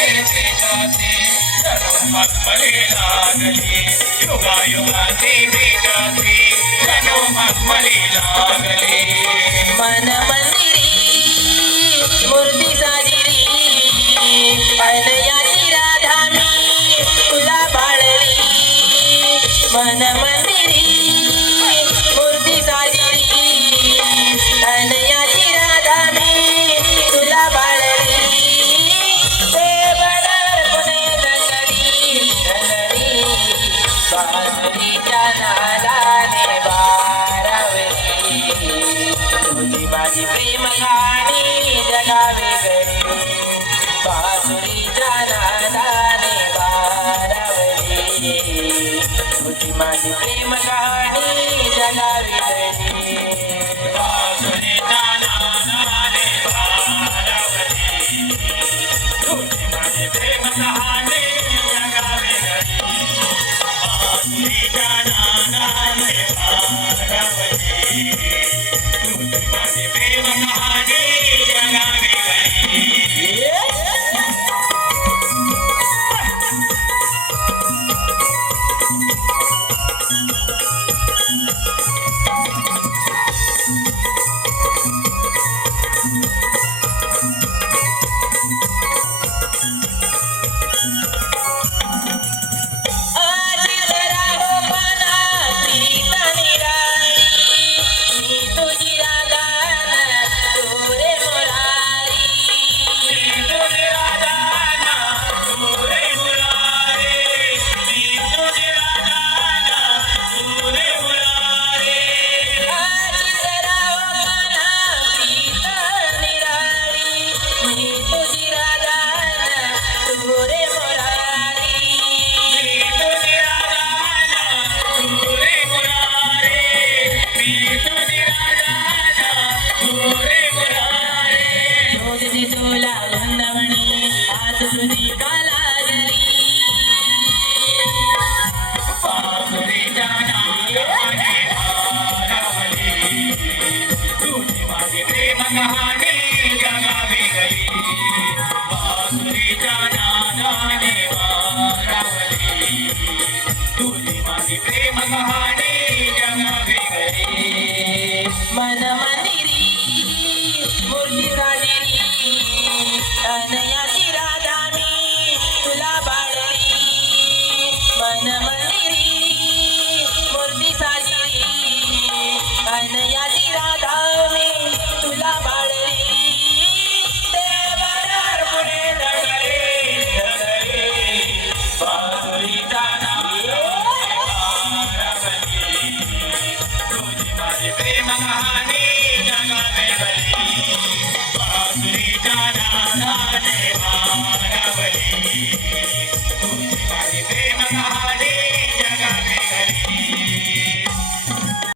भेटाचे जणू मखमली लागली युगायुगाची भेटाचे जणू मखमली लागली मन मंदिरी मूर्ती साजिरी अनयाची राधा मी तुला बाळली मन मंदिरी मूर्ती साजिरी अनयाची राधा मी तुला बाळली देवदार पुणे नगरी नगरी बासुरीच्या नादाने बारावली तुझी माझी प्रेम कहाणी जगावी गली बासुरीच्या नादाने बारावली तुझी माझी प्रेम कहाणी जगावी गली बासुरीच्या नादाने बारावली तुझी माझी प्रेम कहाणी जगावी गली बासुरीच्या नादाने बारावली तुझी माझी प्रेम कहाणी जगावी गली तुला वृंदावनी आज तुझी कालागली बासुरीच्या नादाने बारावली तुझी माझी प्रेम कहाणी जगावी गली बासुरीच्या नादाने बारावली तुझी माझी प्रेम कहाणी जगावी गली मन मंदिरी मूर्ती साजिरी अनयाची राधा मी तुला बाळली मन मंदिरी मूर्ती साजिरी अनयाची राधा मी तुला बाळली देवदार पुणे नगरी नगरी बासुरीच्या नादाने बारावली तुझी माझी प्रेम कहाणी जगावी गली बासुरीच्या नादाने बारावली